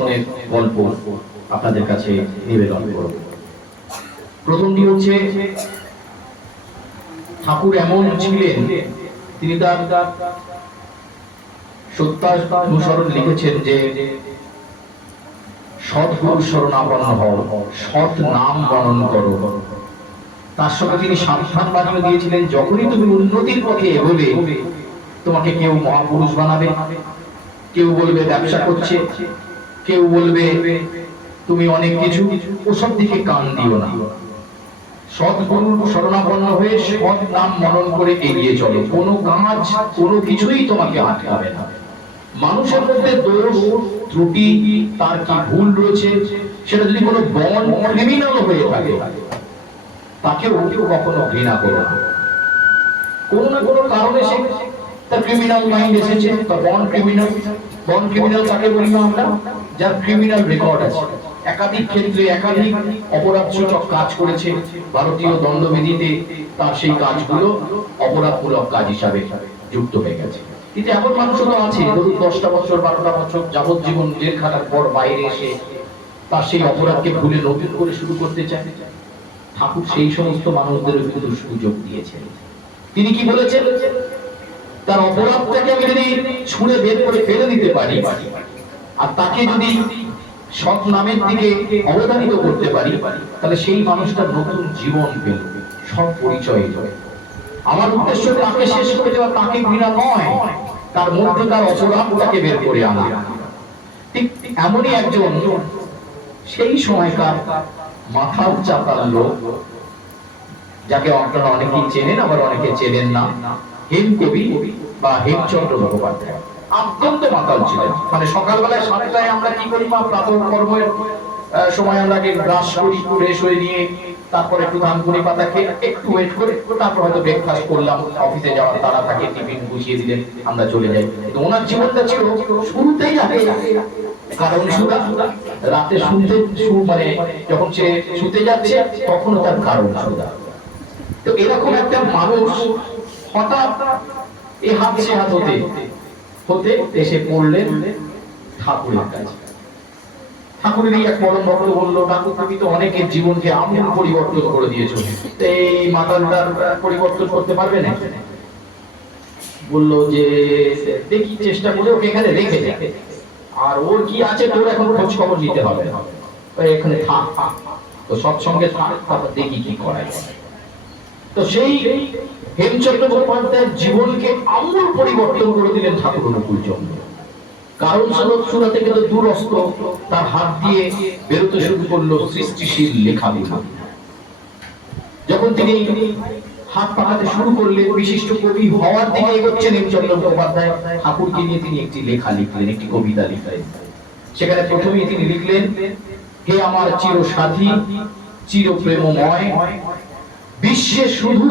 দর্শনের গল্প আপনাদের কাছে নিবেদন করব। প্রথমটি হচ্ছে, ঠাকুর এমন ছিলেন, তিনি তার সত্যানুসরণ লিখেছেন যে সৎগুরু শরণাপন্ন হও, সৎ নাম গণন করো। তার সঙ্গে তিনি সাবধান বানিয়ে দিয়েছিলেন, যখনই তুমি উন্নতির পথে এগোবে, তোমাকে কেউ মহাপুরুষ বানাবে, কেউ বলবে ব্যবসা করছে, কেউ বলবে তুমি অনেক কিছু, ওসব দিকে কান দিও না। সৎগুরুর শরণাপন্ন হয়ে সৎ নাম মনন করে এগিয়ে চলো। কোনো কাজ, কোনো কিছুই তোমাকে আটকাবে না। মানুষের মধ্যে দোষ ত্রুটি, তার কি ভুল রয়েছে, সেটা যদি কোনো বন ক্রিমিনাল হয়ে থাকে, তাকেও কখনো ঘৃণা করো না। কোনো না কোনো কারণে সে তার ক্রিমিনাল মাইন্ড এসেছে, তার বন ক্রিমিনাল। বন ক্রিমিনাল তাকে বলি আমরা, যার ক্রিমিনাল রেকর্ড আছে, একাধিক ক্ষেত্রে একাধিক অপরাধসূচক কাজ করেছে। ভারতীয় দণ্ডবিধিতে তার সেই কাজগুলো অপরাধমূলক কাজ হিসাবে যুক্ত হয়ে গেছে। কিন্তু এমন মানুষও তো আছে, ধরুন 10টা বছর 12টা বছর যাবজ্জীবন জেল খাটার পর বাইরে এসে তার সেই অপরাধকে ভুলে নতুন করে শুরু করতে চায়। ঠাকুর সেই সমস্ত মানুষদেরও কিন্তু সুযোগ দিয়েছেন। তিনি কি বলেছেন? তার অপরাধটাকে আমি যদি ছুঁড়ে বের করে ফেলে দিতে পারি, আর তাকে যদি সৎ নামের দিকে অবদানিত করতে পারি, তাহলে সেই মানুষটার নতুন জীবন পেল, সৎ পরিচয় হবে। আমার উদ্দেশ্য তাকে শেষ করে দেওয়া, তাকে ঘৃণা নয়, তার মধ্যে তার অপরাধটাকে বের করে আনা। ঠিক এমনই একজন সেই সময়কার মাথার চাতাল লোক, যাকে আপনারা অনেকেই চেনেন, আবার অনেকে চেনেন না, হেমকবি বা হেমচন্দ্র মুখোপাধ্যায়। অত্যন্ত মাতাল ছিলেন। মানে সকালবেলায় 7টায় আমরা কি করি, প্রাতঃ কর্মের সময় আমরা ব্রাশ করি, ফ্রেশ হয়ে নিয়ে তারপর একটু ধানকুনি পাতা খেয়ে একটু ওয়েট করে তারপর হয়তো ব্রেকফাস্ট করলাম, অফিসে যাওয়ার তারা থাকে, টিফিন গুছিয়ে দিলেন, আমরা চলে যাই। কিন্তু ওনার জীবনটা ছিল শুরুতেই আগে কারণ সুদা, রাতে শুনতে মানে যখন সে শুতে যাচ্ছে তখনও তার কারণ সুদা। তো এরকম একটা মানুষ হঠাৎ এই হাত সে হাত হতে হতে এসে পড়লেন ঠাকুরের কাছে। ঠাকুরের এই এক পরম ভক্ত বলল, ঠাকুর তুমি তো অনেকের জীবনকে আমূল পরিবর্তন করে দিয়েছো, এই মাতালটার পরিবর্তন করতে পারবে না? বললো যে দেখি চেষ্টা করে ওকে এখানে রেখে যাবে, আর ওর কি আছে তোর এখন খোঁজ খবর নিতে হবে, এখানে থাক, তো সৎসঙ্গে থাক, তারপর দেখি কি করা যায়। তো সেই হেমচন্দ্র মুখোপাধ্যায়ের জীবনকে আমূল পরিবর্তন করে দিলেন ঠাকুর অনুকূলচন্দ্র। কারণ সুরা থেকে তো দূরস্থ, তার হাত দিয়ে বেরোতে শুরু করলো সৃষ্টিশীল লেখাগুলো। যখন তিনি হাত পাকাতে শুরু করলেন, বিশিষ্ট কবি হওয়ার দিকে এগোচ্ছেন হেমচন্দ্র মুখোপাধ্যায়, ঠাকুরকে নিয়ে তিনি একটি লেখা লিখলেন, একটি কবিতা লিখলেন। সেখানে প্রথমেই তিনি লিখলেন, হে আমার চিরসাথী, চির প্রেমময়, বিশ্বে শুধু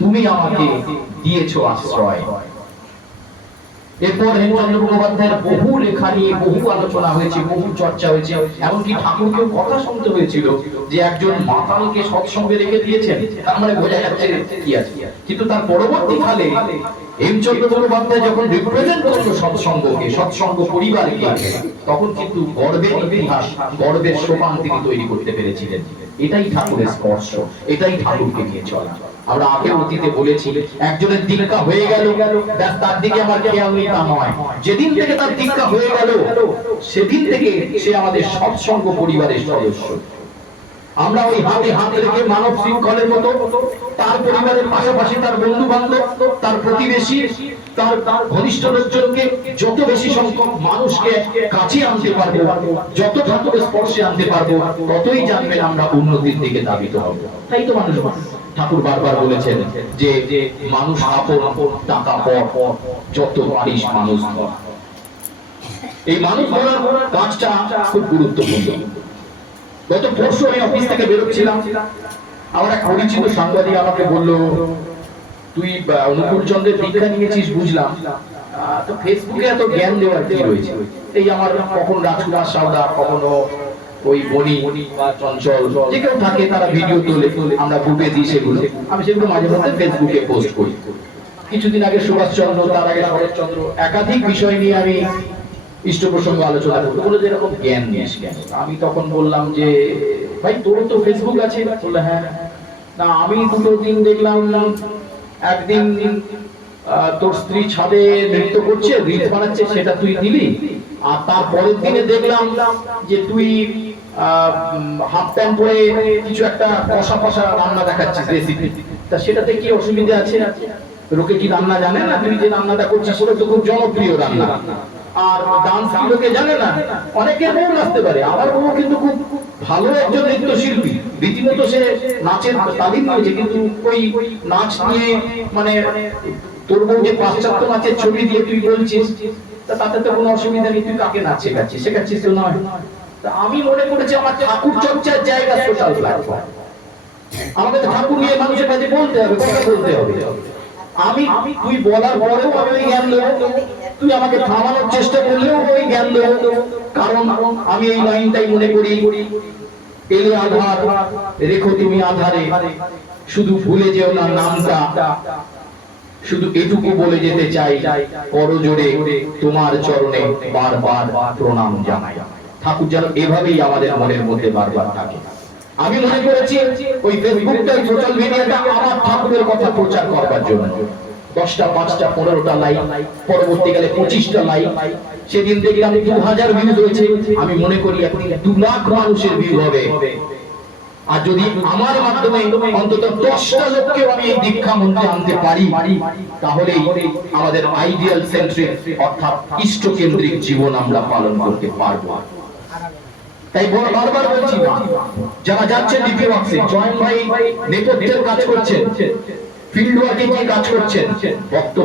তুমি আমাকে দিয়েছো আশ্রয়। এরপর হেমচন্দ্র মুখোপাধ্যায়ের বহু লেখা নিয়ে বহু আলোচনা হয়েছে, বহু চর্চা হয়েছে, এমনকি ঠাকুরকেও কথা শুনতে হয়েছিল যে একজন মাতালকে সৎসঙ্গে রেখে দিয়েছেন, তার মানে বোঝা যাচ্ছে কি আছে। কিন্তু তার পরবর্তী কালে হেমচন্দ্র মুখোপাধ্যায় যখন রিপ্রেজেন্ট করলো সৎসঙ্গকে, সৎসঙ্গ পরিবারকে, তখন কিন্তু গর্বের ইতিহাস, গর্বের সোপান তিনি তৈরি করতে পেরেছিলেন। এটাই ঠাকুরের স্পর্শ, এটাই ঠাকুরকে নিয়ে চলা। আমরা আগে অতীতে বলেছি, একজনের দীক্ষা হয়ে গেল, তার দিকে আমার খেয়াল নেই তা নয়। যেদিন থেকে তার দীক্ষা হয়ে গেল, সেদিন থেকে সে আমাদের সৎসঙ্গ পরিবারের সদস্য। আমরা ওই হাতে হাত রেখে মানব শৃঙ্খলের মতো তার পরিবারের পাশাপাশি তার বন্ধু বান্ধব, তার প্রতিবেশী, তার ঘনিষ্ঠ লোকজনকে যত বেশি সংখ্যক মানুষকে কাছে আনতে পারবো, যত ঠাকুরের স্পর্শে আনতে পারবো, ততই জানবেন আমরা উন্নতির দিকে ধাবিত হব। তাই তো মানুষ, ঠাকুর বারবার বলেছেন যে মানুষ আপন আপন, টাকা পর, যত পারিস মানুষ ধর। এই মানুষ ধরার কাজটা খুব গুরুত্বপূর্ণ। গত পরশু আমি অফিস থেকে বেরোচ্ছিলাম, আমার এক পরিচিত সাংবাদিক আমাকে বলল, তুই অনুকূলচন্দ্রের দীক্ষা নিয়েছিস বুঝলাম, তো ফেসবুকে এত জ্ঞান দেওয়ার কি রয়েছে? এই আমার কখন রাজকুমার সাউদা, কখনো ওই বনি বা চঞ্চল, যে কেউ থাকে, তারা ভিডিও তোলে, আমরা গ্রুপে দিই, সেগুলো আমি সেগুলো মাঝে মধ্যে ফেসবুকে পোস্ট করি। কিছুদিন আগে সুভাষচন্দ্র, তার আগে শরৎচন্দ্র, একাধিক বিষয় নিয়ে আমি ইষ্ট প্রসঙ্গ আলোচনা করতে বলে যে এরকম জ্ঞান নিয়ে জ্ঞান। আমি তখন বললাম যে ভাই তোর তো ফেসবুক আছে? বললে হ্যাঁ। না আমি দুটো দিন দেখলাম, একদিন তোর স্ত্রী ছাদে নৃত্য করছে, রিলস বানাচ্ছে, সেটা তুই দিলি। আর তারপরের দিনে দেখলাম যে তুই হাফ প্যান্ট পরে কিছু একটা কষা কষা রান্না দেখাচ্ছিস রেসিপি। তা সেটাতে কি অসুবিধা আছে? লোকে কি রান্না জানে না? তুই যে রান্নাটা করছিস সেটা তো খুব জনপ্রিয় রান্না। আর ডান্স কি লোকে জানে না? অনেকের বউ নাচতে পারে, আমার বউ কিন্তু খুব ভালো একজন নৃত্যশিল্পী, রীতিমতো সে নাচের তালিম নিয়েছে, কিন্তু ওই নাচ নিয়ে মানে তোর বউ যে পাশ্চাত্য নাচের ছবি দিয়ে তুই বলছিস, তাতে তো কোনো অসুবিধা নেই, তুই কাকে নাচ শেখাচ্ছিস তো নয়। তা আমি মনে করেছি আমার ঠাকুর চর্চার জায়গা সোশ্যাল প্ল্যাটফর্ম, আমাকে তো ঠাকুর নিয়ে মানুষের কাছে বলতে হবে, কথা বলতে হবে। আমি তুই বলার পরেও আমি ওই জ্ঞান দেবো, তুই আমাকে থামানোর চেষ্টা করলেও ওই জ্ঞান দেবো, কারণ আমি এই লাইনটাই মনে করি, এলে আধার রেখো তুমি আধারে, শুধু ভুলে যেও না নামটা, শুধু এটুকু বলে যেতে চাই, করজোড়ে তোমার চরণে বারবার প্রণাম জানাই। ঠাকুর যেন এভাবেই আমাদের মনের মধ্যে বারবার থাকে। আমি মনে করেছি ওই ফেসবুকটা, সোশ্যাল মিডিয়াটা আমার ঠাকুরের কথা প্রচার করবার জন্য। 10টা 5টা 15টা লাইক, পরবর্তীকালে 25টা লাইক, সেদিন দেখলাম 2000 ভিউজ হয়েছে। আমি মনে করি এখন 2 লাখ মানুষের ভিউ হবে। আর যদি আমার মাধ্যমে অন্তত 10টা লোককে আমি এই দীক্ষা মন্ত্রে আনতে পারি, তাহলেই আমাদের আইডিয়াল সেন্ট্রিক অর্থাৎ ইষ্ট কেন্দ্রিক জীবন আমরা পালন করতে পারবো। তাই বারবার বলছি না, যারা যাচ্ছেন ডিপি বক্সে, জয়েন ভাই নেতৃত্বের কাজ করছেন, ফিল্ড ওয়ার্কে কি কাজ করছেন, বক্তব্য